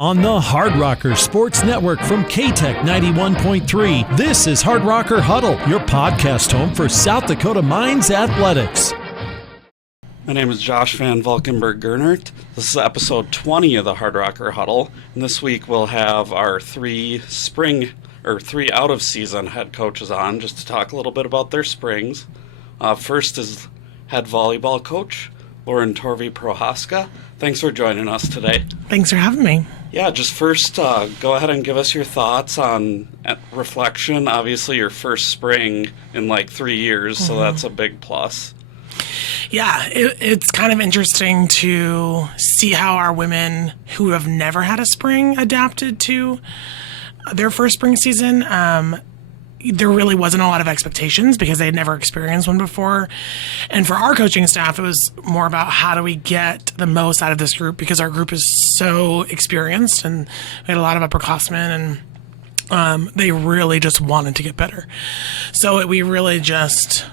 On the Hard Rocker Sports Network from KTEC 91.3, this is Hard Rocker Huddle, your podcast home for South Dakota Mines athletics. My name is Josh Van Valkenburg-Gernert. This is episode 20 of the Hard Rocker Huddle. And this week we'll have our three out-of-season head coaches on just to talk a little bit about their springs. First is head volleyball coach Lauren Torvey Prohaska. Thanks for joining us today. Thanks for having me. Yeah, just first, go ahead and give us your thoughts on reflection. Obviously, your first spring in like 3 years, so that's a big plus. Yeah, it's kind of interesting to see how our women who have never had a spring adapted to their first spring season. There really wasn't a lot of expectations because they had never experienced one before. And for our coaching staff, it was more about how do we get the most out of this group, because our group is so experienced and we had a lot of upperclassmen and they really just wanted to get better. So we really just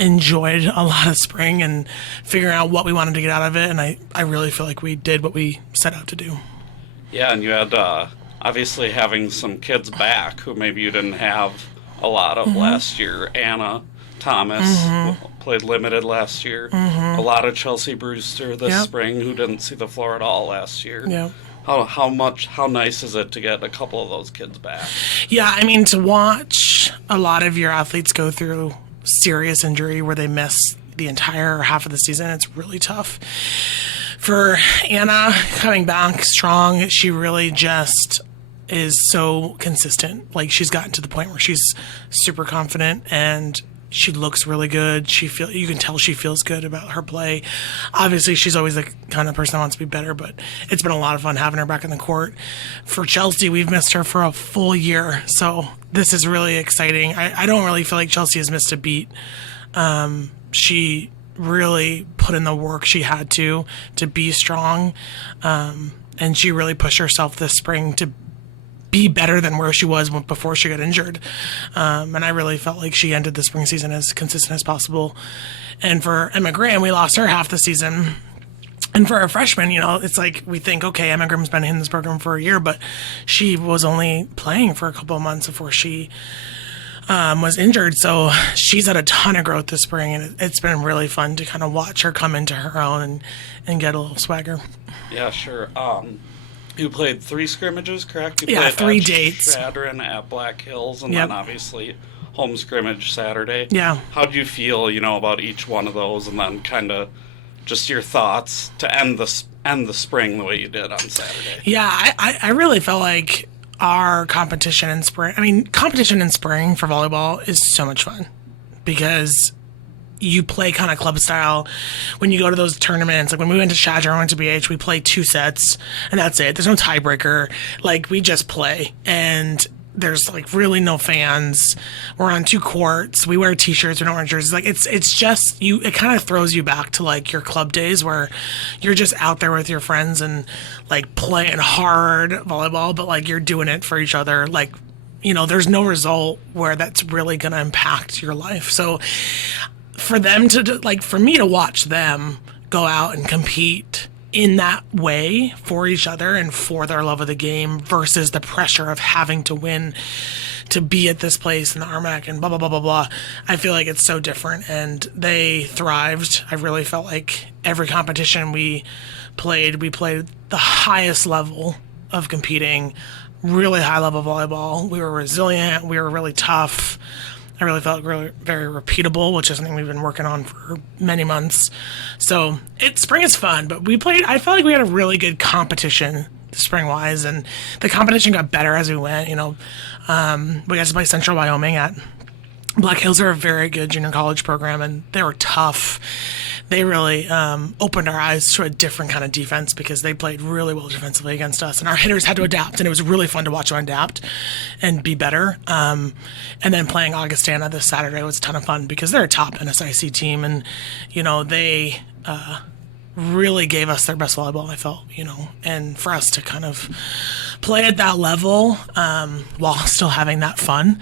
enjoyed a lot of spring and figuring out what we wanted to get out of it. And I really feel like we did what we set out to do. Yeah, and you had obviously having some kids back who maybe you didn't have a lot of last year. Anna Thomas played limited last year. A lot of Chelsea Brewster this spring who didn't see the floor at all last year. Yeah. How nice is it to get a couple of those kids back? Yeah, I mean, to watch a lot of your athletes go through serious injury where they miss the entire half of the season, it's really tough. For Anna coming back strong, she really just is so consistent. Like, she's gotten to the point where she's super confident and she looks really good. You can tell she feels good about her play. Obviously, she's always the kind of person that wants to be better, but it's been a lot of fun having her back in the court. For Chelsea, we've missed her for a full year, so this is really exciting. I don't really feel like Chelsea has missed a beat. She really put in the work she had to be strong, and she really pushed herself this spring to be better than where she was before she got injured. And I really felt like she ended the spring season as consistent as possible. And for Emma Graham, we lost her half the season. And for a freshman, it's like we think, okay, Emma Graham's been in this program for a year, but she was only playing for a couple of months before she was injured. So she's had a ton of growth this spring, and it's been really fun to kind of watch her come into her own and get a little swagger. Yeah, sure. You played 3 scrimmages, correct? You played 3 at dates. Shadron, at Black Hills, and then obviously home scrimmage Saturday. Yeah. How do you feel, about each one of those, and then kind of just your thoughts to end the spring the way you did on Saturday? Yeah, I really felt like our competition in spring for volleyball is so much fun because you play kind of club style. When you go to those tournaments, like when we went to Shadron, we went to BH, we play 2 sets and that's it. There's no tiebreaker. Like, we just play, and there's like really no fans. We're on 2 courts. We wear t-shirts. We don't wear jerseys. Like, it's just it kind of throws you back to like your club days where you're just out there with your friends and like playing hard volleyball, but like you're doing it for each other. Like, there's no result where that's really going to impact your life. So for them for me to watch them go out and compete in that way for each other and for their love of the game versus the pressure of having to win to be at this place in the RMAC and blah, blah, blah, blah, blah. I feel like it's so different, and they thrived. I really felt like every competition we played the highest level of competing, really high level volleyball. We were resilient. We were really tough. I really felt really very repeatable, which is something we've been working on for many months. So spring is fun, but I felt like we had a really good competition spring-wise, and the competition got better as we went. We got to play Central Wyoming at Black Hills. Are a very good junior college program, and they were tough. They really opened our eyes to a different kind of defense because they played really well defensively against us, and our hitters had to adapt, and it was really fun to watch them adapt and be better. And then playing Augustana this Saturday was a ton of fun because they're a top NSIC team, and they really gave us their best volleyball, I felt, and for us to kind of play at that level while still having that fun,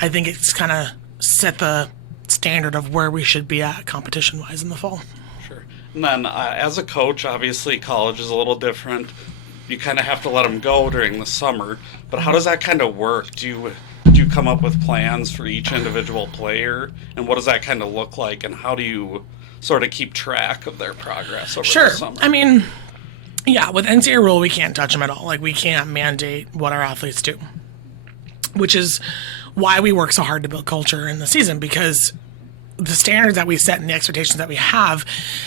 I think it's kind of set the standard of where we should be at competition-wise in the fall. Sure. And then as a coach, obviously college is a little different. you kind of have to let them go during the summer. But how does that kind of work? Do you come up with plans for each individual player, and what does that kind of look like, and how do you sort of keep track of their progress over the summer? I mean, yeah, with NCAA rule, we can't touch them at all. Like, we can't mandate what our athletes do, which is why we work so hard to build culture in the season, because the standards that we set and the expectations that we have,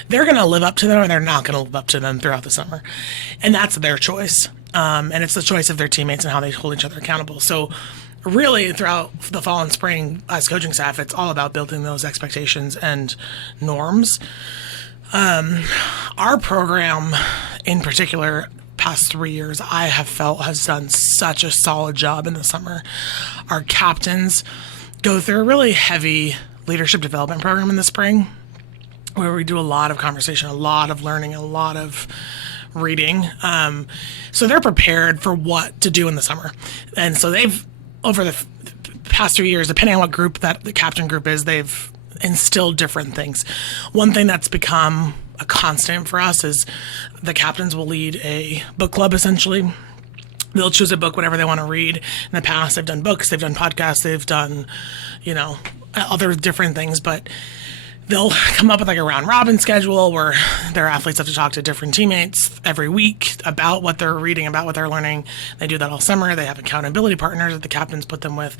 they're going to live up to them or they're not going to live up to them throughout the summer. And that's their choice. And it's the choice of their teammates and how they hold each other accountable. So really, throughout the fall and spring, as coaching staff, it's all about building those expectations and norms. Our program in particular, past 3 years, I have felt has done such a solid job in the summer. Our captains go through a really heavy leadership development program in the spring, where we do a lot of conversation, a lot of learning, a lot of reading. So they're prepared for what to do in the summer. And so they've, over the past 3 years, depending on what group that the captain group is, they've instilled different things. One thing that's become a constant for us is the captains will lead a book club, essentially. They'll choose a book, whatever they want to read. In the past, they've done books, they've done podcasts, they've done, other different things, but they'll come up with like a round robin schedule where their athletes have to talk to different teammates every week about what they're reading, about what they're learning. They do that all summer. They have accountability partners that the captains put them with.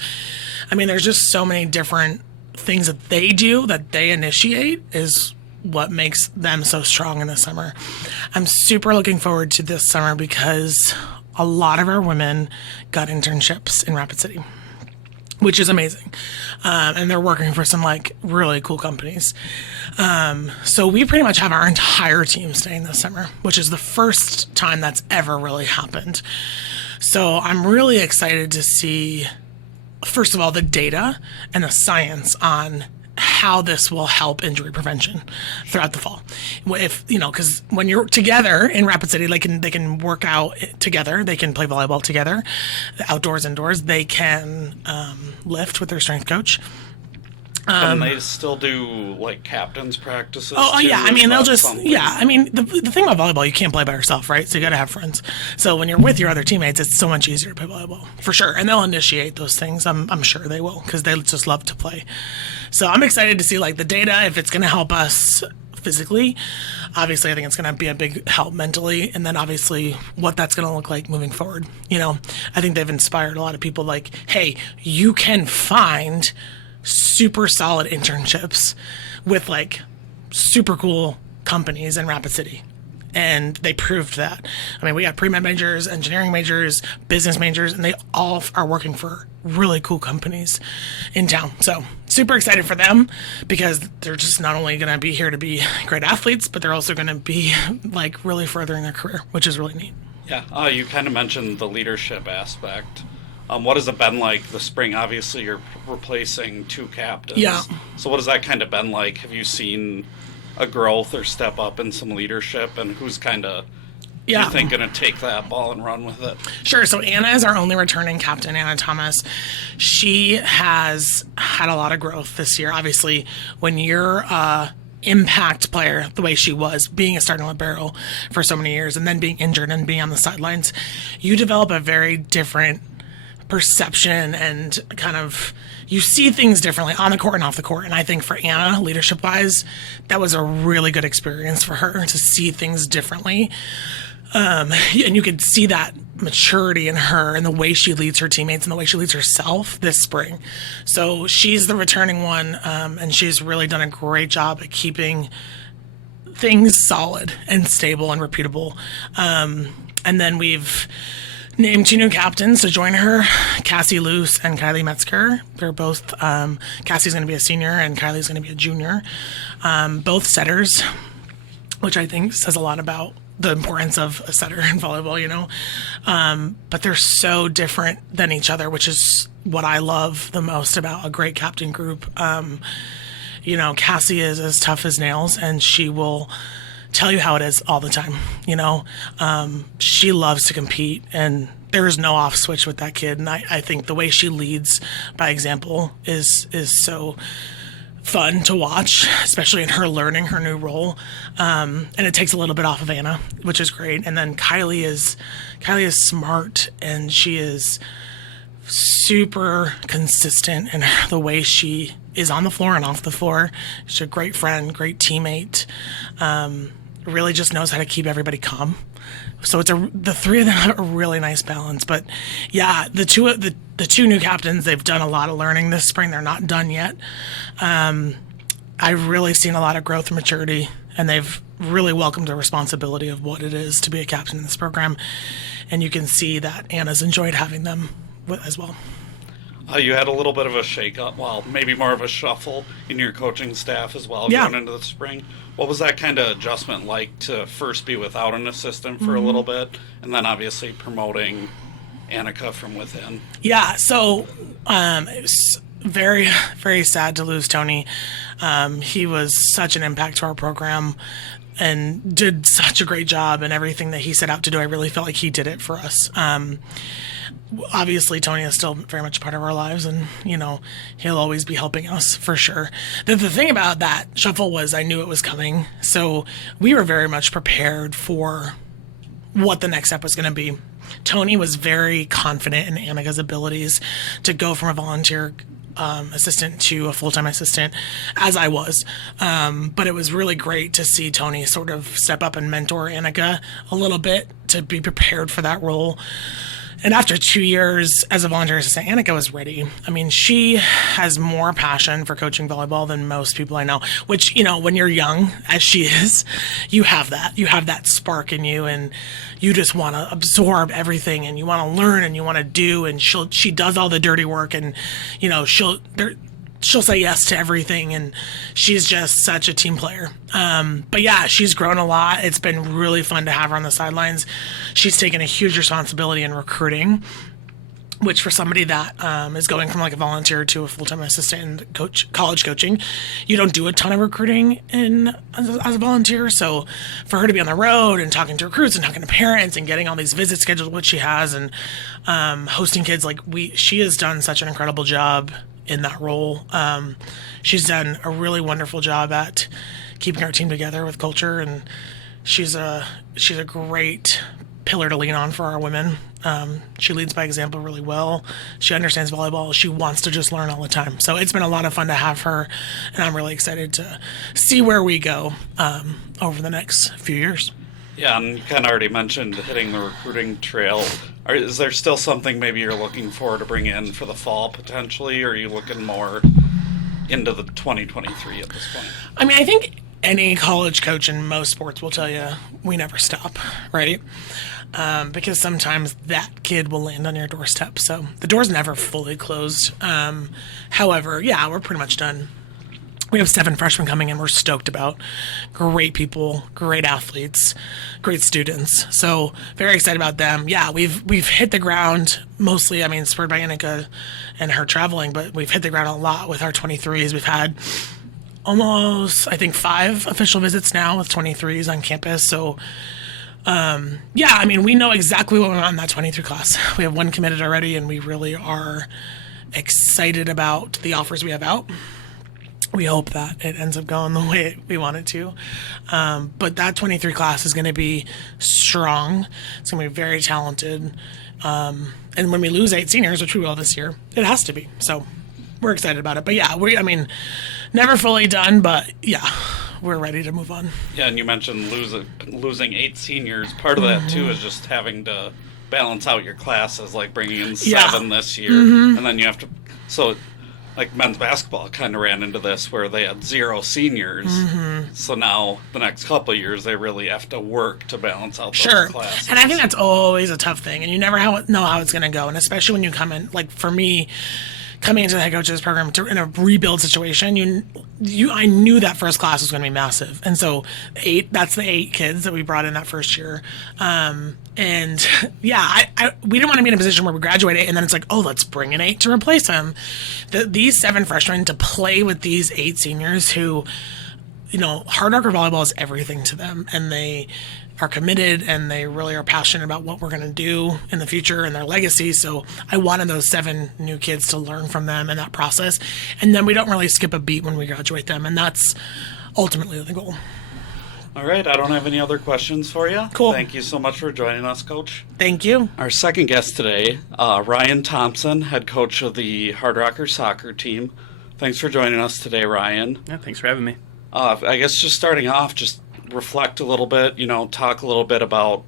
I mean, there's just so many different things that they do, that they initiate, is what makes them so strong in the summer. I'm super looking forward to this summer because a lot of our women got internships in Rapid City, which is amazing. And they're working for some really cool companies. So we pretty much have our entire team staying this summer, which is the first time that's ever really happened. So I'm really excited to see, first of all, the data and the science on how this will help injury prevention throughout the fall. Because when you're together in Rapid City, they can work out together, they can play volleyball together, outdoors, indoors, they can lift with their strength coach. Can they still do captains practices? Oh too? yeah, I mean the thing about volleyball, you can't play by yourself, right? So you got to have friends. So when you're with your other teammates, it's so much easier to play volleyball, for sure. And they'll initiate those things. I'm sure they will, because they just love to play. So I'm excited to see the data, if it's going to help us physically. Obviously, I think it's going to be a big help mentally, and then obviously what that's going to look like moving forward. I think they've inspired a lot of people. Hey, you can find super solid internships with super cool companies in Rapid City. And they proved that. I mean, we got pre-med majors, engineering majors, business majors, and they all are working for really cool companies in town. So super excited for them, because they're just not only going to be here to be great athletes, but they're also going to be really furthering their career, which is really neat. Yeah. You kind of mentioned the leadership aspect. What has it been like this spring? Obviously, you're replacing 2 captains. Yeah. So what has that kind of been like? Have you seen a growth or step up in some leadership? And who's kind of, you think, going to take that ball and run with it? Sure. So Anna is our only returning captain, Anna Thomas. She has had a lot of growth this year. Obviously, when you're impact player the way she was, being a starting libero for so many years and then being injured and being on the sidelines, you develop a very different perception and you see things differently on the court and off the court. And I think for Anna, leadership wise, that was a really good experience for her to see things differently. And you could see that maturity in her and the way she leads her teammates and the way she leads herself this spring. So she's the returning one. And she's really done a great job at keeping things solid and stable and repeatable. And then we've named 2 new captains to join her, Cassie Luce and Kylie Metzger. They're both, Cassie's going to be a senior and Kylie's going to be a junior. Both setters, which I think says a lot about the importance of a setter in volleyball, but they're so different than each other, which is what I love the most about a great captain group. Cassie is as tough as nails, and she will tell you how it is all the time. She loves to compete, and there is no off switch with that kid. And I think the way she leads by example is so fun to watch, especially in her learning her new role. And it takes a little bit off of Anna, which is great. And then Kylie is smart, and she is super consistent in the way she is on the floor and off the floor. She's a great friend, great teammate. Really just knows how to keep everybody calm. So the three of them have a really nice balance. But yeah, the two new captains, they've done a lot of learning this spring. They're not done yet. I've really seen a lot of growth and maturity, and they've really welcomed the responsibility of what it is to be a captain in this program. And you can see that Anna's enjoyed having them as well. You had a little bit of a shake-up, well, maybe more of a shuffle in your coaching staff as well going into the spring. What was that kind of adjustment like to first be without an assistant for a little bit, and then obviously promoting Annika from within? Yeah, so it was very, very sad to lose Tony. He was such an impact to our program and did such a great job, and everything that he set out to do, I really felt like he did it for us. Obviously, Tony is still very much a part of our lives, and, he'll always be helping us for sure. The thing about that shuffle was I knew it was coming, so we were very much prepared for what the next step was going to be. Tony was very confident in Annika's abilities to go from a volunteer assistant to a full-time assistant, as I was. But it was really great to see Tony sort of step up and mentor Annika a little bit to be prepared for that role. And after 2 years as a volunteer assistant, Annika was ready. I mean, she has more passion for coaching volleyball than most people I know, which, when you're young, as she is, you have that. You have that spark in you, and you just want to absorb everything, and you want to learn, and you want to do, and she does all the dirty work, and, she'll say yes to everything, and she's just such a team player. But yeah, she's grown a lot. It's been really fun to have her on the sidelines. She's taken a huge responsibility in recruiting, which for somebody that is going from like a volunteer to a full-time assistant in college coaching, you don't do a ton of recruiting as a volunteer. So for her to be on the road and talking to recruits and talking to parents and getting all these visits scheduled, which she has, and hosting kids, she has done such an incredible job in that role. She's done a really wonderful job at keeping our team together with culture, and she's a great pillar to lean on for our women. She leads by example really well. She understands volleyball. She wants to just learn all the time. So it's been a lot of fun to have her, and I'm really excited to see where we go over the next few years. Yeah, and you kind of already mentioned hitting the recruiting trail. Is there still something maybe you're looking for to bring in for the fall potentially, or are you looking more into the 2023 at this point? I mean, I think any college coach in most sports will tell you we never stop, right? Because sometimes that kid will land on your doorstep. So the door's never fully closed. However, yeah, we're pretty much done. We have 7 freshmen coming in we're stoked about. Great people, great athletes, great students. So very excited about them. Yeah, we've hit the ground mostly, spurred by Annika and her traveling, but we've hit the ground a lot with our 23s. We've had almost, I think, 5 official visits now with 23s on campus. So we know exactly what we want in that 23 class. We have 1 committed already, and we really are excited about the offers we have out. We hope that it ends up going the way we want it to. But that 23 class is going to be strong. It's going to be very talented. And when we lose 8 seniors, which we will this year, it has to be. So we're excited about it. But yeah, never fully done, but yeah, we're ready to move on. Yeah, and you mentioned losing 8 seniors. Part of that, too, is just having to balance out your classes, like bringing in 7 this year. And then you have to... Like men's basketball kind of ran into this where they had 0 seniors. So now the next couple of years they really have to work to balance out those classes. And I think that's always a tough thing, and you never know how it's going to go. And especially when you come in, like for me, coming into the head coach's program in a rebuild situation, I knew that first class was going to be massive. And so that's the 8 kids that we brought in that first year. And yeah, we didn't want to be in a position where we graduate 8 and then it's like, oh, let's bring in 8 to replace them. These 7 freshmen to play with these 8 seniors who, hard rocker volleyball is everything to them. And they are committed and they really are passionate about what we're going to do in the future and their legacy. So I wanted those 7 new kids to learn from them in that process. And then we don't really skip a beat when we graduate them. And that's ultimately the goal. All right, I don't have any other questions for you. Cool. Thank you so much for joining us, Coach. Thank you. Our second guest today, Ryan Thompson, head coach of the Hard Rocker soccer team. Thanks for joining us today, Ryan. Yeah, thanks for having me. I guess just starting off, just reflect a little bit, talk a little bit about,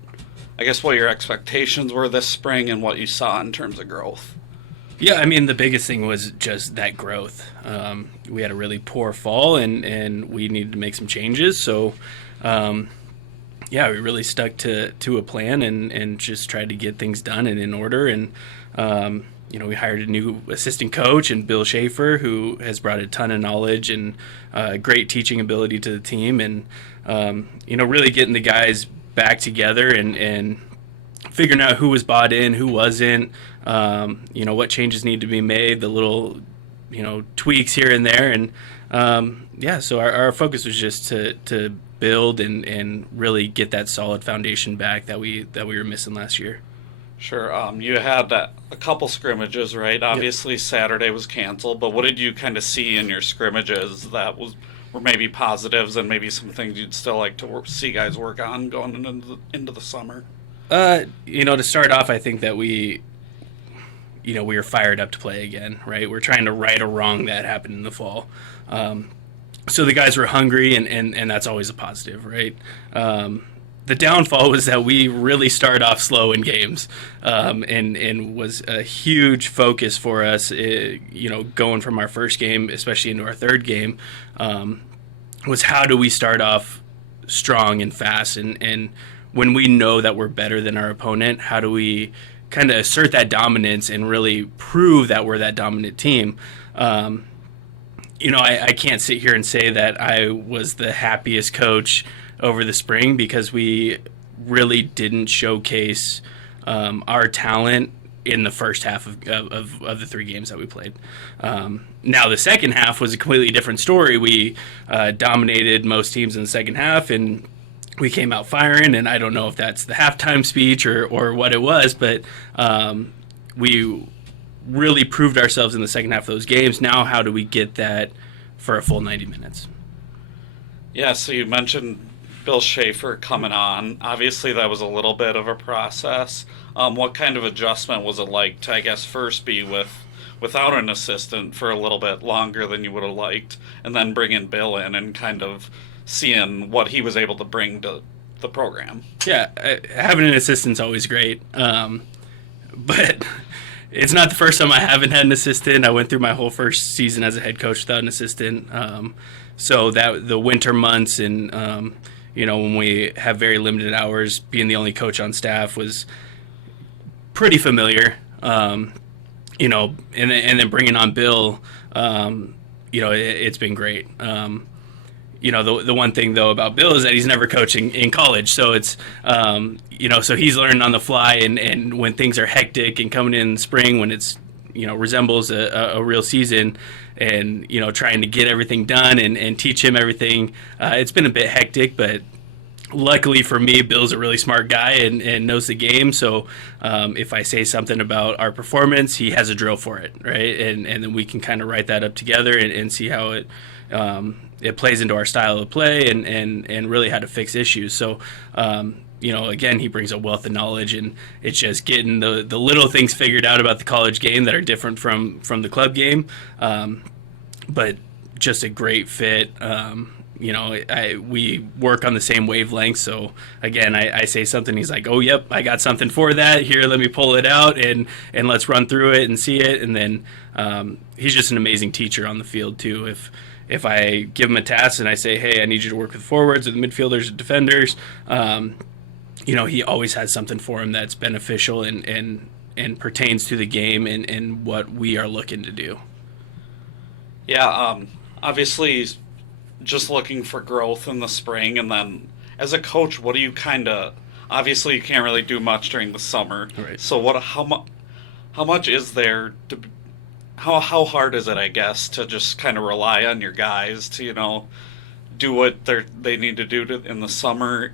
I guess, what your expectations were this spring and what you saw in terms of growth. Yeah, I mean, the biggest thing was just that growth. We had a really poor fall, and we needed to make some changes. So, we really stuck to a plan and just tried to get things done and in order. And, we hired a new assistant coach, and Bill Schaefer, who has brought a ton of knowledge and great teaching ability to the team. And, really getting the guys back together and figuring out who was bought in, who wasn't, what changes need to be made, the little, tweaks here and there. And, so our focus was just to build and really get that solid foundation back that we were missing last year. Sure. You had a couple scrimmages, right? Obviously, yep. Saturday was canceled, but what did you kind of see in your scrimmages that were maybe positives and maybe some things you'd still like to see guys work on going into the summer? To start off, I think that we were fired up to play again, right? We're trying to right a wrong that happened in the fall. So the guys were hungry, and that's always a positive, right? The downfall was that we really started off slow in games, and was a huge focus for us, going from our first game, especially into our third game, was how do we start off strong and fast, and when we know that we're better than our opponent, how do we kind of assert that dominance and really prove that we're that dominant team? I can't sit here and say that I was the happiest coach over the spring because we really didn't showcase our talent in the first half of the 3 games that we played. Now the second half was a completely different story. We dominated most teams in the second half, and we came out firing, and I don't know if that's the halftime speech or what it was, but we really proved ourselves in the second half of those games. Now how do we get that for a full 90 minutes? Yeah, so you mentioned Bill Schaefer coming on. Obviously, that was a little bit of a process. What kind of adjustment was it like to, I guess, first be without an assistant for a little bit longer than you would have liked, and then bringing Bill in and kind of seeing what he was able to bring to the program? Yeah, having an assistant's always great, but it's not the first time I haven't had an assistant. I went through my whole first season as a head coach without an assistant. So that the winter months and when we have very limited hours, being the only coach on staff was pretty familiar. And then bringing on Bill, it's been great. The one thing though about Bill is that he's never coaching in college, so it's so he's learning on the fly, and when things are hectic and coming in the spring when it's resembles a real season, and trying to get everything done and teach him everything, it's been a bit hectic, but luckily for me, Bill's a really smart guy and knows the game. So if I say something about our performance, he has a drill for it, right? And then we can kind of write that up together and see how it plays into our style of play and really how to fix issues. So, again, he brings a wealth of knowledge, and it's just getting the little things figured out about the college game that are different from the club game. But just a great fit. We work on the same wavelength. So again, I say something, he's like, oh, yep, I got something for that. Here, let me pull it out and let's run through it and see it. And then he's just an amazing teacher on the field too. If I give him a task and I say, hey, I need you to work with forwards or the midfielders and defenders, he always has something for him that's beneficial and pertains to the game and what we are looking to do. Yeah, obviously just looking for growth in the spring, and then as a coach, what do you obviously you can't really do much during the summer. Right. So how much is there to, how hard is it, I guess, to just kind of rely on your guys to, do what they need to do in the summer?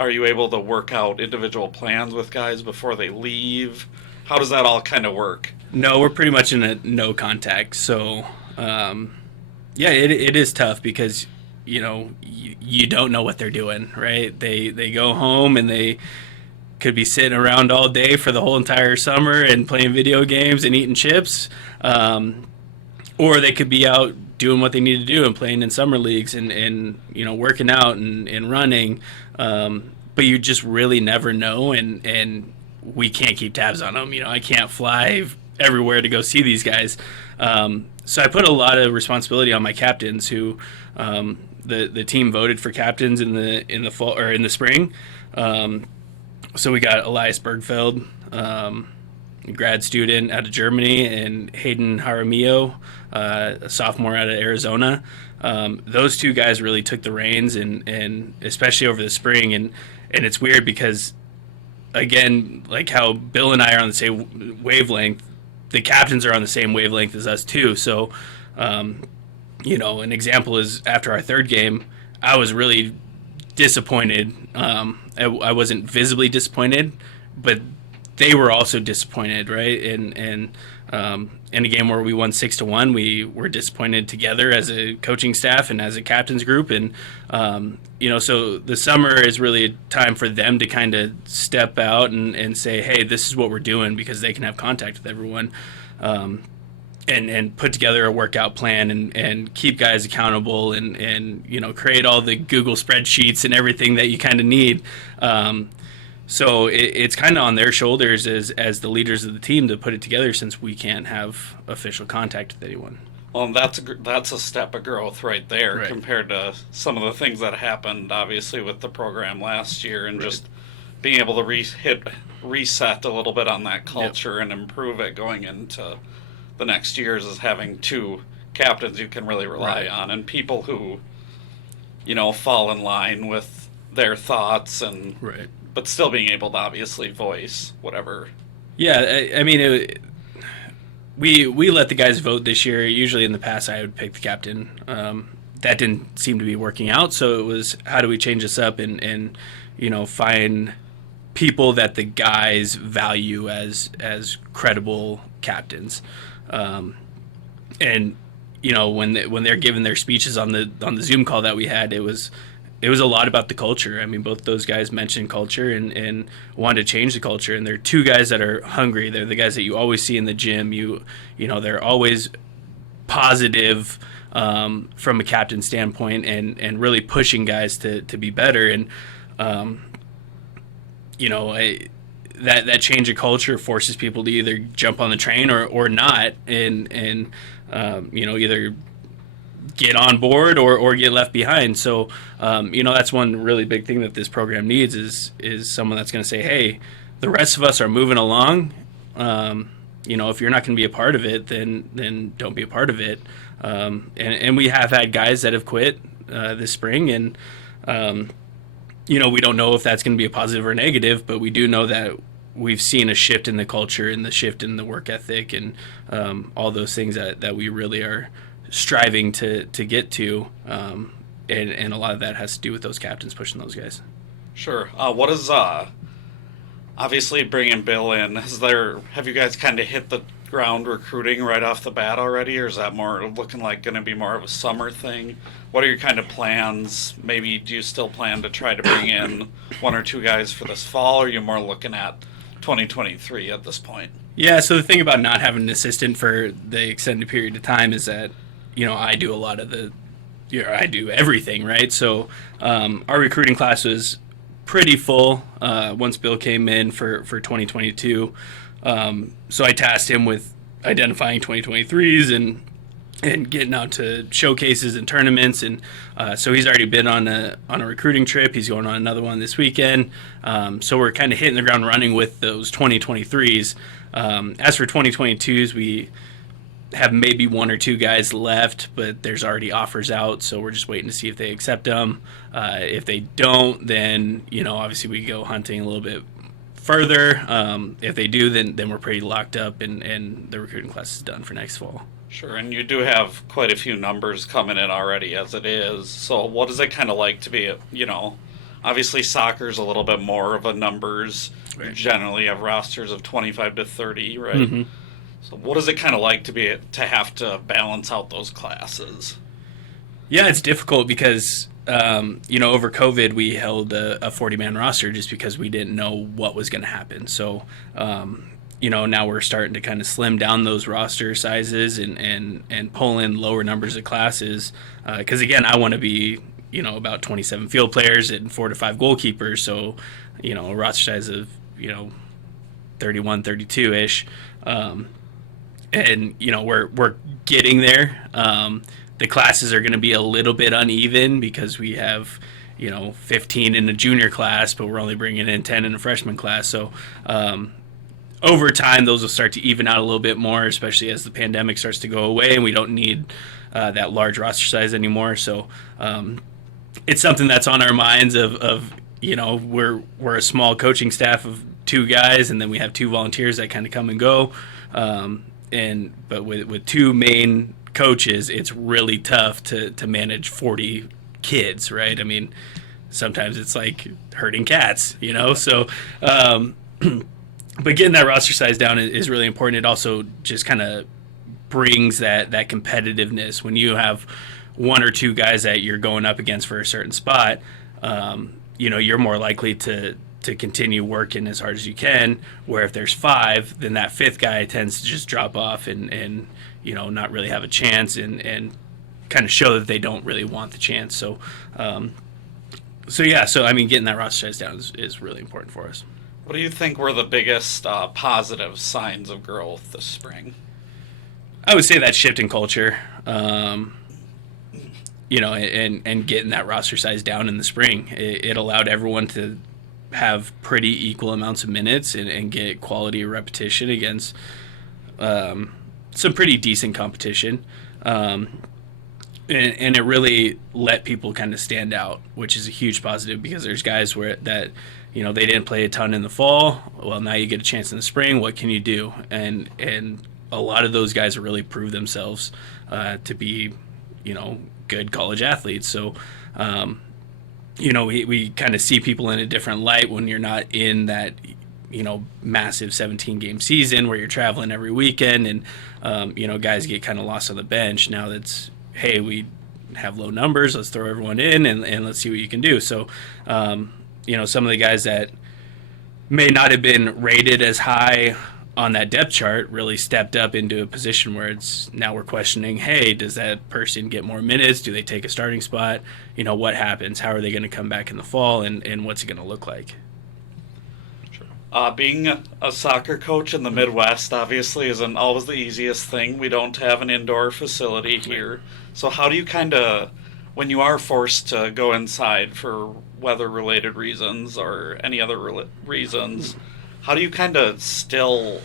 are you able to work out individual plans with guys before they leave? How does that all kind of work? No, we're pretty much in a no contact. So, yeah, it is tough because, you don't know what they're doing, right? They go home and they could be sitting around all day for the whole entire summer and playing video games and eating chips. Or they could be out doing what they need to do and playing in summer leagues and working out and running. But you just really never know, and we can't keep tabs on them. I can't fly everywhere to go see these guys. So I put a lot of responsibility on my captains, who the team voted for captains in the fall or in the spring. So we got Elias Bergfeld, a grad student out of Germany, and Hayden Jaramillo, a sophomore out of Arizona. Those two guys really took the reins, and especially over the spring. And it's weird because, again, like how Bill and I are on the same wavelength, the captains are on the same wavelength as us too. So, an example is after our third game, I was really disappointed. I wasn't visibly disappointed, but they were also disappointed, right? And in a game where we won 6-1, we were disappointed together as a coaching staff and as a captain's group. And so the summer is really a time for them to kind of step out and say, hey, this is what we're doing, because they can have contact with everyone, and put together a workout plan and keep guys accountable and create all the Google spreadsheets and everything that you kind of need. So it's kind of on their shoulders as the leaders of the team to put it together, since we can't have official contact with anyone. Well, that's a step of growth right there, right, compared to some of the things that happened, obviously, with the program last year, and right, just being able to reset a little bit on that culture, yep, and improve it going into the next years, is having two captains you can really rely, right, on, and people who, fall in line with their thoughts, and right, but still being able to obviously voice whatever. Yeah, I mean, we let the guys vote this year. Usually in the past I would pick the captain. That didn't seem to be working out, so it was, how do we change this up and find people that the guys value as credible captains. And when they're giving their speeches on the Zoom call that we had, it was a lot about the culture. I mean, both those guys mentioned culture and wanted to change the culture. And they're two guys that are hungry. They're the guys that you always see in the gym. They're always positive from a captain standpoint, and really pushing guys to be better. And that change of culture forces people to either jump on the train or not, and either get on board or get left behind. So, that's one really big thing that this program needs is someone that's going to say, hey, the rest of us are moving along. If you're not going to be a part of it, then don't be a part of it. And we have had guys that have quit this spring, and we don't know if that's going to be a positive or negative, but we do know that we've seen a shift in the culture and the shift in the work ethic and all those things that we really are striving to get to, and a lot of that has to do with those captains pushing those guys. Sure. What is obviously bringing Bill in? Have you guys kind of hit the ground recruiting right off the bat already, or is that more looking like going to be more of a summer thing? What are your kind of plans? Maybe do you still plan to try to bring in one or two guys for this fall, or are you more looking at 2023 at this point? Yeah, so the thing about not having an assistant for the extended period of time is that I do a lot of I do everything, right? So our recruiting class was pretty full once Bill came in for 2022. So I tasked him with identifying 2023s and getting out to showcases and tournaments, and so he's already been on a recruiting trip. He's going on another one this weekend. So we're kind of hitting the ground running with those 2023s. As for 2022s, we have maybe one or two guys left, but there's already offers out, so we're just waiting to see if they accept them. If they don't, then obviously we go hunting a little bit further. If they do, then we're pretty locked up, and the recruiting class is done for next fall. Sure, and you do have quite a few numbers coming in already as it is. So what is it kind of like to be, Obviously, soccer's a little bit more of a numbers. Right. You generally have rosters of 25 to 30, right? Mm-hmm. So what is it kind of like to have to balance out those classes? Yeah, it's difficult because, over COVID, we held a 40-man roster just because we didn't know what was going to happen. So, now we're starting to kind of slim down those roster sizes and pull in lower numbers of classes. Because, again, I want to be, about 27 field players and 4 to 5 goalkeepers. So, a roster size of, 31, 32-ish. And, we're getting there. The classes are going to be a little bit uneven because we have, 15 in a junior class, but we're only bringing in 10 in a freshman class. So over time, those will start to even out a little bit more, especially as the pandemic starts to go away and we don't need that large roster size anymore. So it's something that's on our minds of we're a small coaching staff of 2 guys, and then we have 2 volunteers that kind of come and go. But with 2 main coaches, it's really tough to manage 40 kids, right? I mean, sometimes it's like herding cats, so but getting that roster size down is really important. It also just kind of brings that competitiveness when you have 1 or 2 guys that you're going up against for a certain spot. You're more likely to continue working as hard as you can, where if there's 5, then that 5th guy tends to just drop off and not really have a chance and kind of show that they don't really want the chance. So getting that roster size down is really important for us. What do you think were the biggest positive signs of growth this spring? I would say that shift in culture, and getting that roster size down in the spring. It allowed everyone to have pretty equal amounts of minutes and get quality repetition against some pretty decent competition. And it really let people kind of stand out, which is a huge positive because there's guys that they didn't play a ton in the fall. Well, now you get a chance in the spring. What can you do? And a lot of those guys really proved themselves to be, good college athletes. So, we kind of see people in a different light when you're not in that, massive 17-game season where you're traveling every weekend and, guys get kind of lost on the bench. Now that's, hey, we have low numbers, let's throw everyone in and let's see what you can do. So, some of the guys that may not have been rated as high on that depth chart really stepped up into a position where now we're questioning, hey, does that person get more minutes? Do they take a starting spot? What happens? How are they going to come back in the fall and what's it going to look like? Being a soccer coach in the Midwest obviously isn't always the easiest thing. We don't have an indoor facility here. So how do you kind of, when you are forced to go inside for weather-related reasons or any other reasons, how do you kind of still,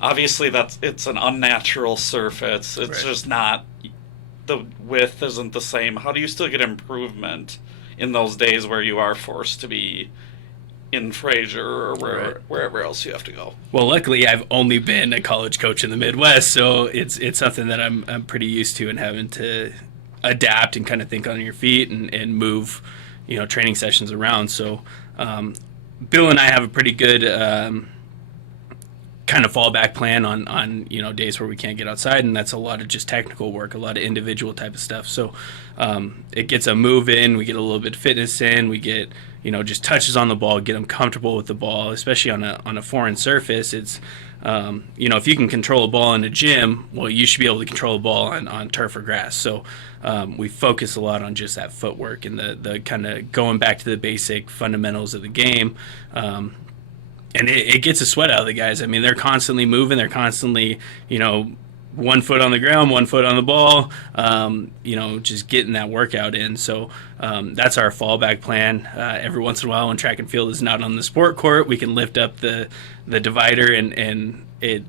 obviously it's an unnatural surface. It's Right. just not, the width isn't the same. How do you still get improvement in those days where you are forced to be in Fraser or wherever else you have to go? Well, luckily I've only been a college coach in the Midwest, so it's something that I'm pretty used to and having to adapt and kind of think on your feet and move, training sessions around. So Bill and I have a pretty good kind of fallback plan on days where we can't get outside, and that's a lot of just technical work, a lot of individual type of stuff. So it gets a move in, we get a little bit of fitness in, we get just touches on the ball, get them comfortable with the ball, especially on a foreign surface. It's if you can control a ball in a gym, well, you should be able to control a ball on turf or grass. So we focus a lot on just that footwork and the kind of going back to the basic fundamentals of the game. And it gets a sweat out of the guys. I mean, they're constantly moving. They're constantly, 1 foot on the ground, 1 foot on the ball, just getting that workout in. So that's our fallback plan. Every once in a while when track and field is not on the sport court, we can lift up the divider and it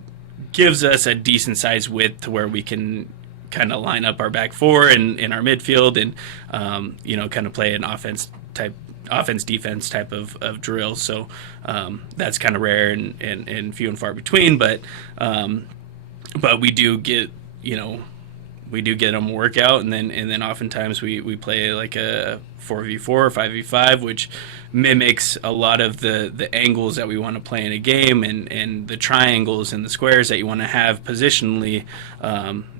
gives us a decent size width to where we can kind of line up our back four and in our midfield and, kind of play an offense defense type of drill. So that's kind of rare and few and far between, but we do get, we do get them a workout, and then oftentimes we play like a 4v4 or 5v5, which mimics a lot of the angles that we want to play in a game, and the triangles and the squares that you want to have positionally.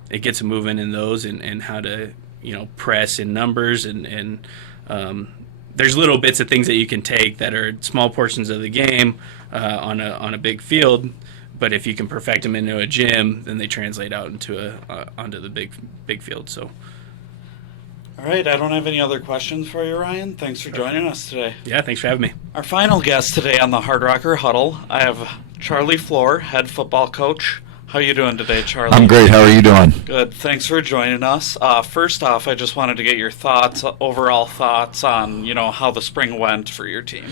It gets them moving in those, and how to press in numbers, and there's little bits of things that you can take that are small portions of the game on a big field. But if you can perfect them into a gym, then they translate out into onto the big field. So, all right, I don't have any other questions for you, Ryan. Thanks for joining us today. yeah, thanks for having me. Our final guest today on the Hard Rocker Huddle, I have Charlie Floor, head football coach. How are you doing today, Charlie? I'm great. How are you doing? Good. Thanks for joining us. First off, I just wanted to get your overall thoughts on, how the spring went for your team.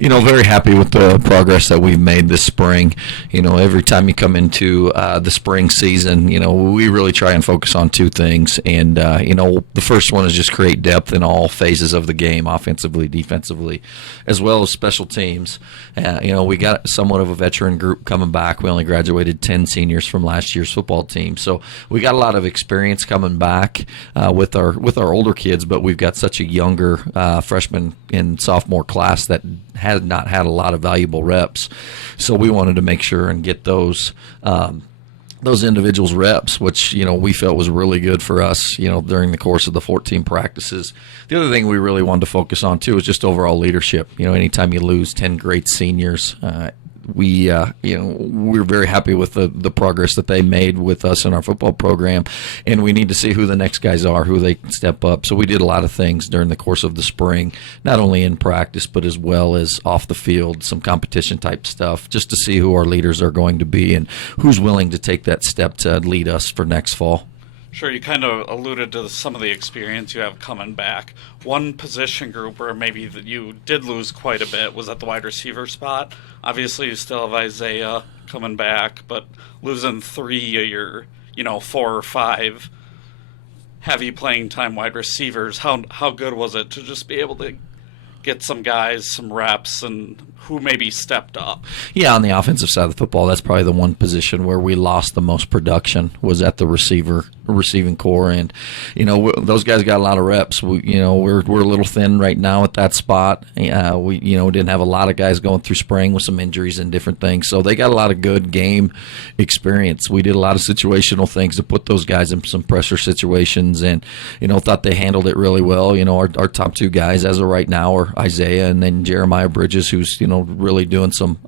Very happy with the progress that we've made this spring. Every time you come into the spring season, we really try and focus on two things. And, the first one is just create depth in all phases of the game, offensively, defensively, as well as special teams. We got somewhat of a veteran group coming back. We only graduated 10 seniors from last year's football team, so we got a lot of experience coming back with our older kids, but we've got such a younger freshman and sophomore class that had not had a lot of valuable reps, so we wanted to make sure and get those individuals reps, which we felt was really good for us during the course of the 14 practices. The other thing we really wanted to focus on too is just overall leadership. Anytime you lose 10 great seniors, we're very happy with the progress that they made with us in our football program, and we need to see who the next guys are, who they can step up. So we did a lot of things during the course of the spring, not only in practice but as well as off the field, some competition type stuff, just to see who our leaders are going to be and who's willing to take that step to lead us for next fall. Sure, you kind of alluded to some of the experience you have coming back. One position group where maybe that you did lose quite a bit was at the wide receiver spot. Obviously, you still have Isaiah coming back, but losing 3 of your, 4 or 5 heavy playing time wide receivers, how good was it to just be able to get some guys some reps and who maybe stepped up? Yeah, on the offensive side of the football, that's probably the one position where we lost the most production was at the receiving core, and those guys got a lot of reps. We're a little thin right now at that spot. We didn't have a lot of guys going through spring with some injuries and different things, so they got a lot of good game experience. We did a lot of situational things to put those guys in some pressure situations, and thought they handled it really well. Our top 2 guys as of right now are Isaiah and then Jeremiah Bridges, who's really doing some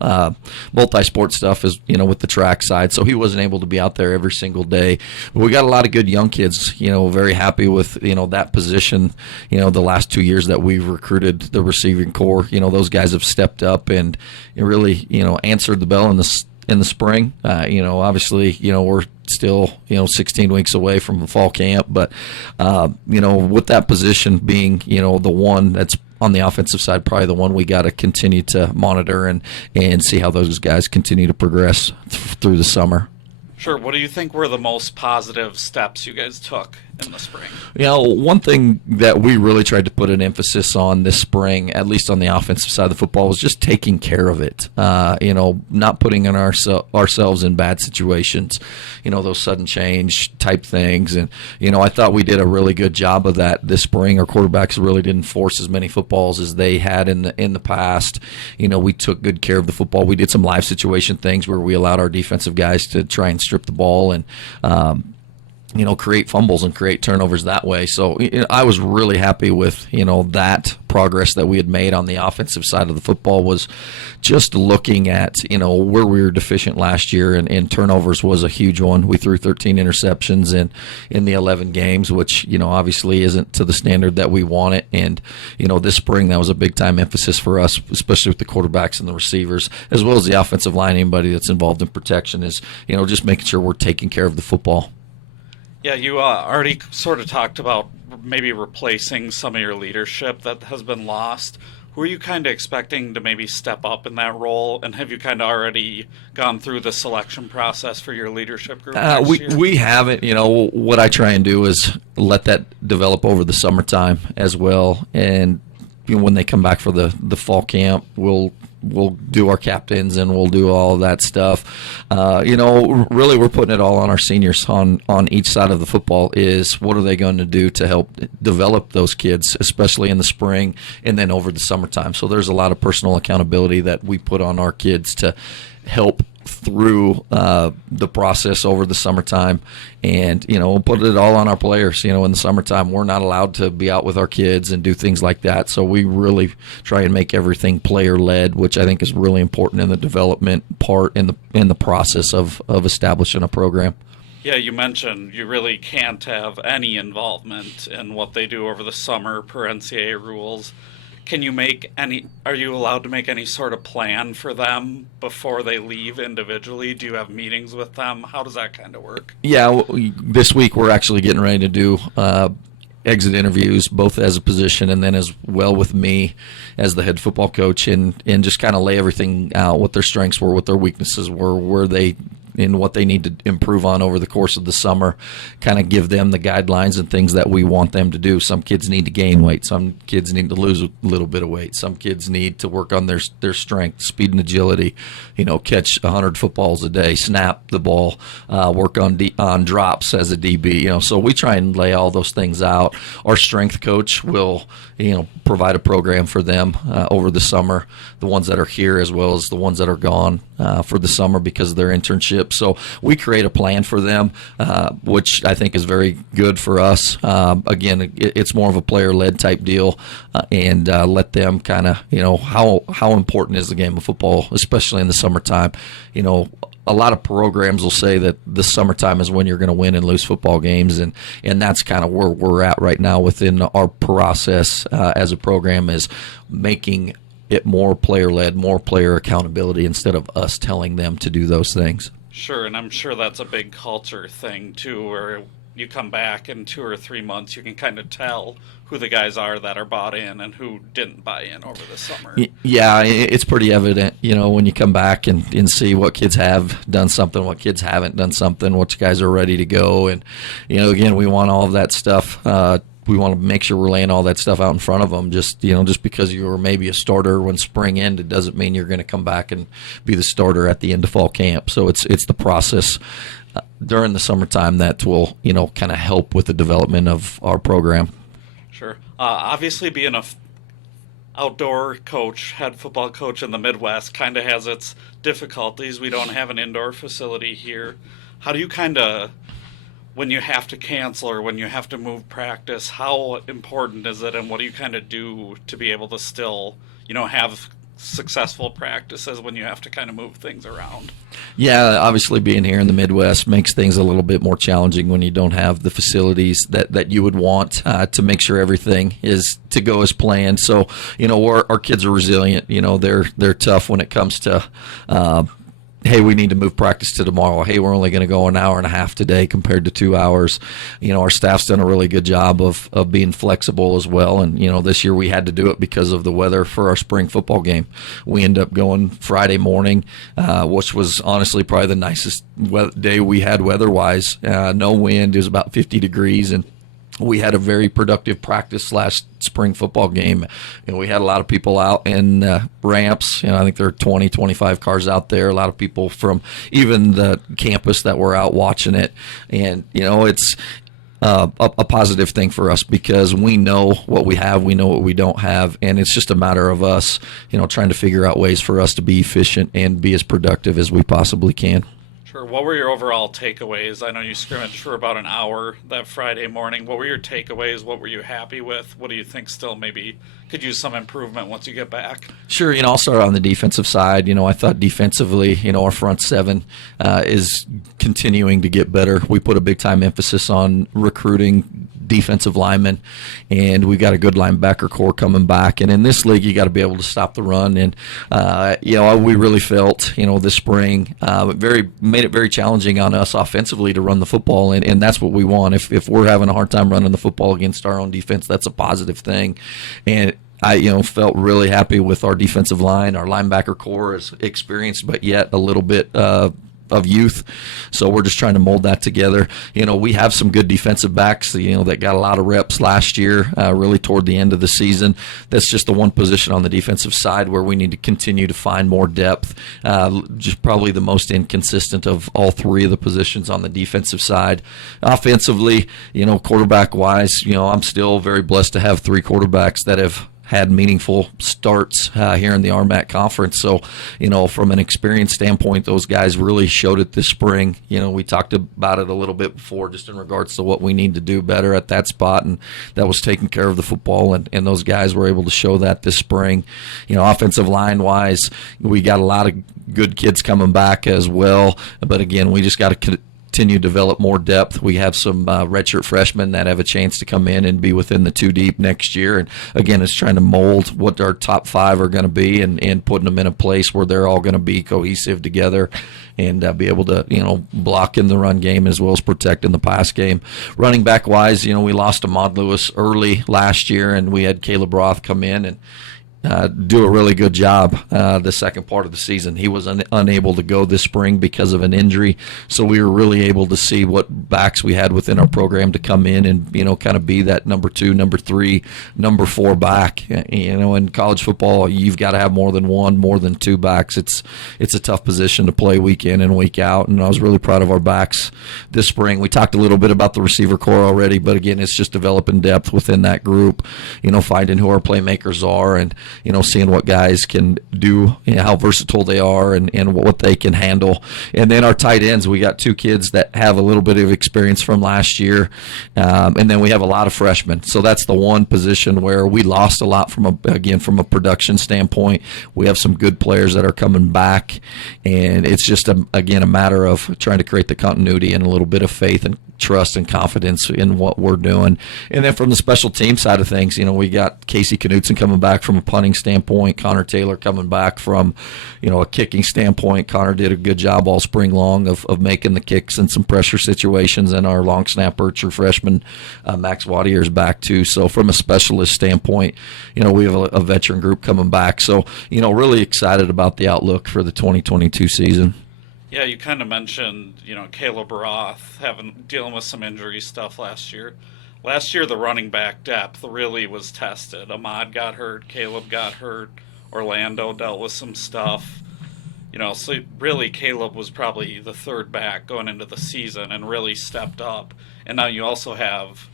multi-sport stuff with the track side, so he wasn't able to be out there every single day. But we got a lot of good young kids, very happy with that position. The last 2 years that we've recruited the receiving core, those guys have stepped up and really answered the bell in the spring. Obviously, we're still 16 weeks away from the fall camp, but with that position being the one that's on the offensive side, probably the one we got to continue to monitor and see how those guys continue to progress through the summer. Sure. What do you think were the most positive steps you guys took in the spring? One thing that we really tried to put an emphasis on this spring, at least on the offensive side of the football, was just taking care of it. Not putting ourselves in bad situations, those sudden change type things. And, I thought we did a really good job of that this spring. Our quarterbacks really didn't force as many footballs as they had in the past. We took good care of the football. We did some live situation things where we allowed our defensive guys to try and strip the ball and create fumbles and create turnovers that way. So I was really happy with that progress that we had made on the offensive side of the football. Was just looking at where we were deficient last year, and turnovers was a huge one. We threw 13 interceptions in the 11 games, which obviously isn't to the standard that we want it. And this spring that was a big time emphasis for us, especially with the quarterbacks and the receivers, as well as the offensive line. Anybody that's involved in protection is just making sure we're taking care of the football. Yeah, you already sort of talked about maybe replacing some of your leadership that has been lost. Who are you kind of expecting to maybe step up in that role? And have you kind of already gone through the selection process for your leadership group next year? We haven't. What I try and do is let that develop over the summertime as well. And when they come back for the fall camp, we'll do our captains and we'll do all of that stuff. Really we're putting it all on our seniors on each side of the football. Is what are they going to do to help develop those kids, especially in the spring and then over the summertime. So there's a lot of personal accountability that we put on our kids to help through the process over the summertime, and put it all on our players. In the summertime we're not allowed to be out with our kids and do things like that, so we really try and make everything player led, which I think is really important in the development part in the process of establishing a program. Yeah, you mentioned you really can't have any involvement in what they do over the summer per NCAA rules. Are you allowed to make any sort of plan for them before they leave individually? Do you have meetings with them? How does that kind of work? Yeah, this week we're actually getting ready to do exit interviews, both as a position and then as well with me as the head football coach, and just kind of lay everything out, what their strengths were, what their weaknesses were, where they and what they need to improve on over the course of the summer, kind of give them the guidelines and things that we want them to do. Some kids need to gain weight. Some kids need to lose a little bit of weight. Some kids need to work on their strength, speed and agility, catch 100 footballs a day, snap the ball, work on drops as a DB, so we try and lay all those things out. Our strength coach will, provide a program for them over the summer, the ones that are here as well as the ones that are gone for the summer because of their internship. So we create a plan for them, which I think is very good for us. Again, it's more of a player-led type deal, and let them kind of, how important is the game of football, especially in the summertime. A lot of programs will say that the summertime is when you're going to win and lose football games, and that's kind of where we're at right now within our process as a program, is making it more player-led, more player accountability instead of us telling them to do those things. Sure, and I'm sure that's a big culture thing too, where you come back in 2 or 3 months, you can kind of tell who the guys are that are bought in and who didn't buy in over the summer. Yeah, it's pretty evident, when you come back and see what kids have done something, what kids haven't done something, which guys are ready to go. And, again, we want all of that stuff. We want to make sure we're laying all that stuff out in front of them. Just because you were maybe a starter when spring ended doesn't mean you're going to come back and be the starter at the end of fall camp. So it's the process during the summertime that will, kind of help with the development of our program. Sure. Obviously, being a outdoor coach, head football coach in the Midwest, kind of has its difficulties. We don't have an indoor facility here. How do you kind of, when you have to cancel or when you have to move practice, how important is it, and what do you kind of do to be able to still, have successful practices when you have to kind of move things around? Yeah, obviously being here in the Midwest makes things a little bit more challenging when you don't have the facilities that you would want to make sure everything is to go as planned. So, our kids are resilient. They're tough when it comes to hey, we need to move practice to tomorrow. Hey, we're only going to go an hour and a half today compared to 2 hours. Our staff's done a really good job of being flexible as well. And, this year we had to do it because of the weather for our spring football game. We ended up going Friday morning, which was honestly probably the nicest day we had weather-wise. No wind. It was about 50 degrees, and we had a very productive practice / spring football game. We had a lot of people out in ramps. I think there are 20, 25 cars out there. A lot of people from even the campus that were out watching it. And, it's a positive thing for us because we know what we have, we know what we don't have, and it's just a matter of us, trying to figure out ways for us to be efficient and be as productive as we possibly can. Sure. What were your overall takeaways? I know you scrimmaged for about an hour that Friday morning. What were your takeaways? What were you happy with? What do you think still maybe could use some improvement once you get back? Sure. I'll start on the defensive side. I thought defensively, our front seven is continuing to get better. We put a big time emphasis on recruiting defensive linemen, and we got a good linebacker core coming back. And in this league, you got to be able to stop the run. And we really felt, this spring, made it very challenging on us offensively to run the football, and that's what we want. If we're having a hard time running the football against our own defense, that's a positive thing. And I felt really happy with our defensive line. Our linebacker core is experienced, but yet a little bit of youth. So we're just trying to mold that together. We have some good defensive backs, that got a lot of reps last year, really toward the end of the season. That's just the one position on the defensive side where we need to continue to find more depth. Just probably the most inconsistent of all three of the positions on the defensive side. Offensively, quarterback-wise, I'm still very blessed to have three quarterbacks that have had meaningful starts here in the RMAC conference. So, from an experience standpoint, those guys really showed it this spring. We talked about it a little bit before just in regards to what we need to do better at that spot, and that was taking care of the football, and those guys were able to show that this spring. Offensive line-wise, we got a lot of good kids coming back as well, but again, we just got to continue to develop more depth. We have some redshirt freshmen that have a chance to come in and be within the two deep next year. And again, it's trying to mold what our top five are going to be and putting them in a place where they're all going to be cohesive together and be able to, block in the run game as well as protect in the pass game. Running back wise, we lost Ahmad Lewis early last year, and we had Caleb Roth come in and do a really good job the second part of the season. He was unable to go this spring because of an injury, so we were really able to see what backs we had within our program to come in and kind of be that number 2, number 3, number 4 back. In college football, you've got to have more than one, more than two backs. It's a tough position to play week in and week out, and I was really proud of our backs this spring. We talked a little bit about the receiver core already, but again, it's just developing depth within that group, finding who our playmakers are and seeing what guys can do, how versatile they are and what they can handle. And then our tight ends, we got two kids that have a little bit of experience from last year. And then we have a lot of freshmen. So that's the one position where we lost a lot from a production standpoint. We have some good players that are coming back. And it's just, a matter of trying to create the continuity and a little bit of faith and trust and confidence in what we're doing. And then from the special team side of things, we got Casey Knutson coming back from a punting standpoint, Connor Taylor coming back from, a kicking standpoint. Connor did a good job all spring long of making the kicks in some pressure situations, and our long snapper, true freshman, Max Wadier is back too. So from a specialist standpoint, we have a veteran group coming back. So, really excited about the outlook for the 2022 season. Yeah, you kind of mentioned, Caleb Roth dealing with some injury stuff last year. Last year, the running back depth really was tested. Ahmad got hurt, Caleb got hurt, Orlando dealt with some stuff. So really Caleb was probably the third back going into the season and really stepped up. And now you also have,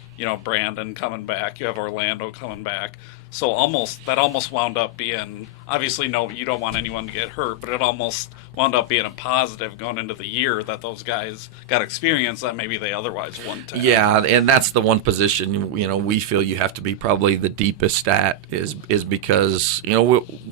Brandon coming back. You have Orlando coming back. So that almost wound up being, obviously, no, you don't want anyone to get hurt, but it almost wound up being a positive going into the year that those guys got experience that maybe they otherwise wouldn't have. Yeah, and that's the one position, we feel you have to be probably the deepest at is because,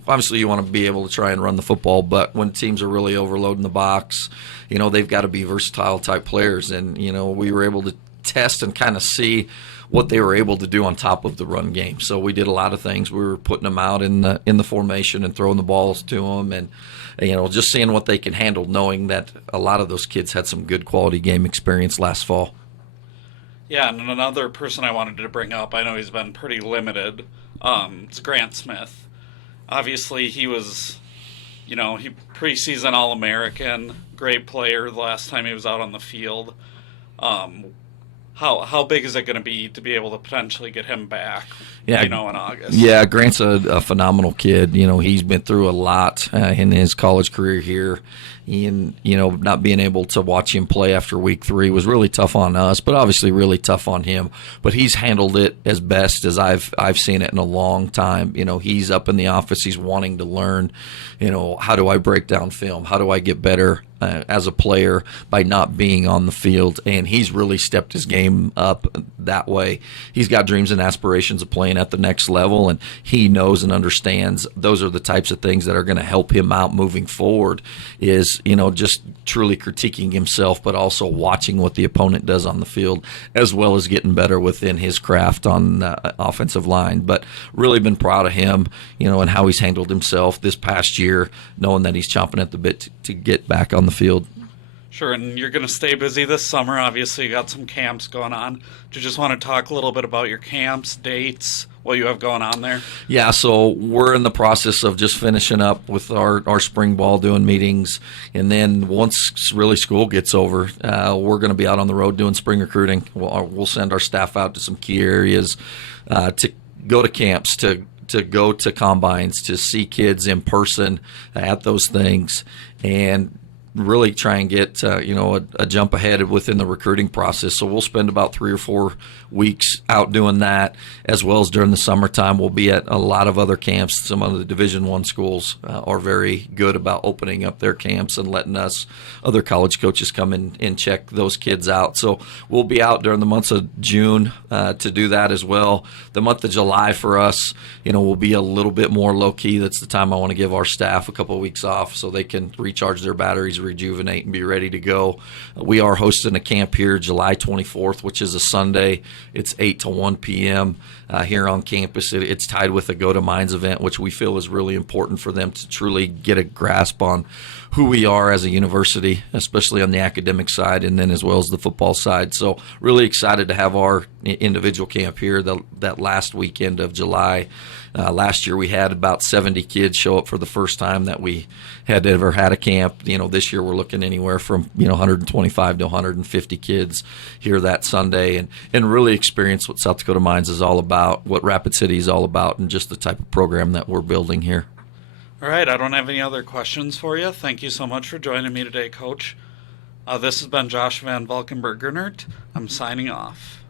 obviously you want to be able to try and run the football, but when teams are really overloading the box, they've got to be versatile type players. And, we were able to test and kind of see what they were able to do on top of the run game. So we did a lot of things. We were putting them out in the formation and throwing the balls to them, and just seeing what they can handle, knowing that a lot of those kids had some good quality game experience last fall. Yeah, and another person I wanted to bring up, I know he's been pretty limited, it's Grant Smith. Obviously, he was, he preseason All-American, great player the last time he was out on the field. How big is it going to be able to potentially get him back, in August? Yeah, Grant's a phenomenal kid. He's been through a lot in his college career here. And, not being able to watch him play after week 3 was really tough on us, but obviously really tough on him. But he's handled it as best as I've seen it in a long time. He's up in the office. He's wanting to learn, how do I break down film? How do I get better as a player by not being on the field? And he's really stepped his game up that way. He's got dreams and aspirations of playing at the next level, and he knows and understands those are the types of things that are going to help him out moving forward is, just truly critiquing himself, but also watching what the opponent does on the field, as well as getting better within his craft on the offensive line. But really been proud of him, and how he's handled himself this past year, knowing that he's chomping at the bit to get back on the field. Sure, and you're going to stay busy this summer. Obviously, you got some camps going on. Do you just want to talk a little bit about your camps, dates, what you have going on there? Yeah, so we're in the process of just finishing up with our spring ball, doing meetings, and then once really school gets over, we're going to be out on the road doing spring recruiting. We'll send our staff out to some key areas to go to camps, to go to combines, to see kids in person at those things, and really try and get a jump ahead within the recruiting process. So we'll spend about 3 or 4 weeks out doing that, as well as during the summertime we'll be at a lot of other camps. Some of the Division I schools are very good about opening up their camps and letting us other college coaches come in and check those kids out. So we'll be out during the months of June to do that as well. The month of July for us, will be a little bit more low key. That's the time I want to give our staff a couple of weeks off so they can recharge their batteries, rejuvenate, and be ready to go. We are hosting a camp here July 24th, which is a Sunday. It's 8 to 1 p.m. Here on campus. It's tied with a Go to Mines event, which we feel is really important for them to truly get a grasp on who we are as a university, especially on the academic side, and then as well as the football side. So really excited to have our individual camp here that last weekend of July. Last year we had about 70 kids show up for the first time that we had ever had a camp. This year we're looking anywhere from 125 to 150 kids here that Sunday, and really experience what South Dakota Mines is all about, what Rapid City is all about, and just the type of program that we're building here. All right, I don't have any other questions for you. Thank you so much for joining me today, Coach. This has been Josh Van Valkenburg-Gernert. I'm signing off.